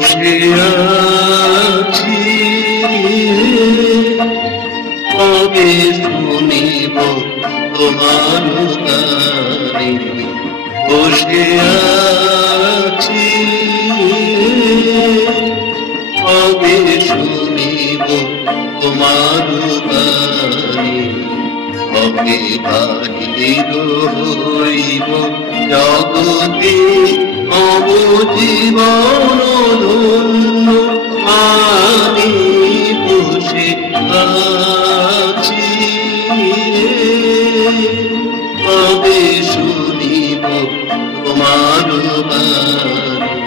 বসে আছি কবে শুনিব তোমার গানে বসে আছি কবে শুনিব তোমার গানে কবে বাহির হইব জগতে অবজীবন ধন্য আমি বসে আছি কবে শুনিব তোমার বাণী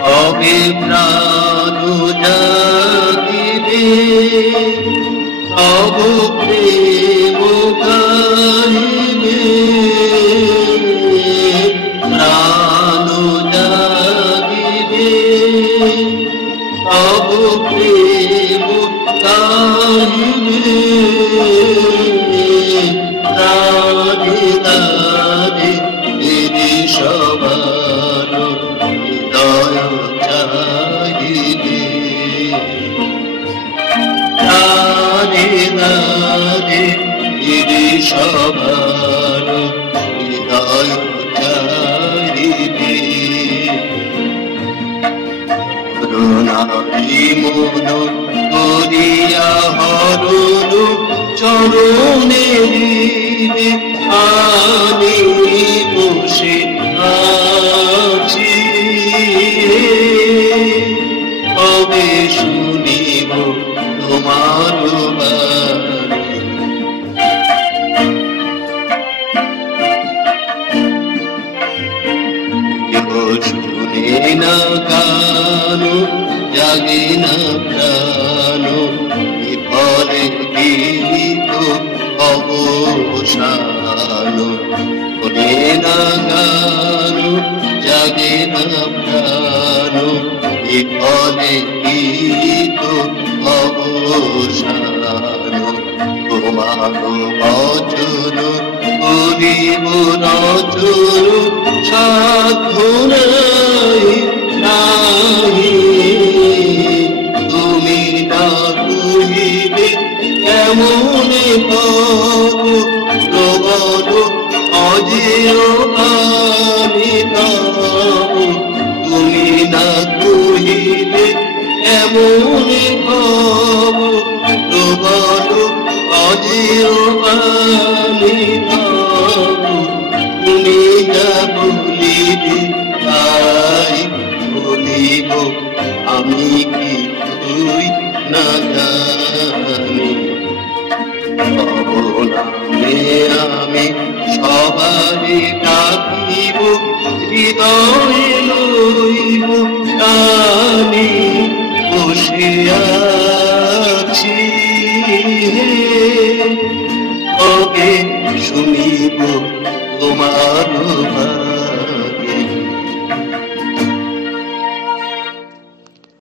কবে প্রাণ জাগিবে তব প্রেম গাহিবে প্রাণ জাগিবে তব প্রেম গাহিবে রাধে রাধে তেরি সবার হৃদয় চাহিবে রাধে রাধে তেরি সবার হৃদয় চাহিবে করুণারি মন করিয়া হরণ চরণে দিবে আমি বসে আছি কবে শুনিব তোমার বাণী শুনে না গান জাগে না প্রাণ বিফলে গীত অবসান শুনে না গান জাগে না প্রাণ বিফলে গীত অবসান তোমার বচন করিব রচন সাধ্য নাই তুমি না কহিবে কেমন পাব প্রবল অজেয় পাবি পাব তুমি না কহিবে কেমন পাব প্রবল অজেয় পাবি পাব তুমি যা বলিবে তাই বলিব আমি কিছুই না জানি নামে আমি সবারই ডাকিব হৃদয়ে লইব টানি বসে আছি কবে শুনিব তোমার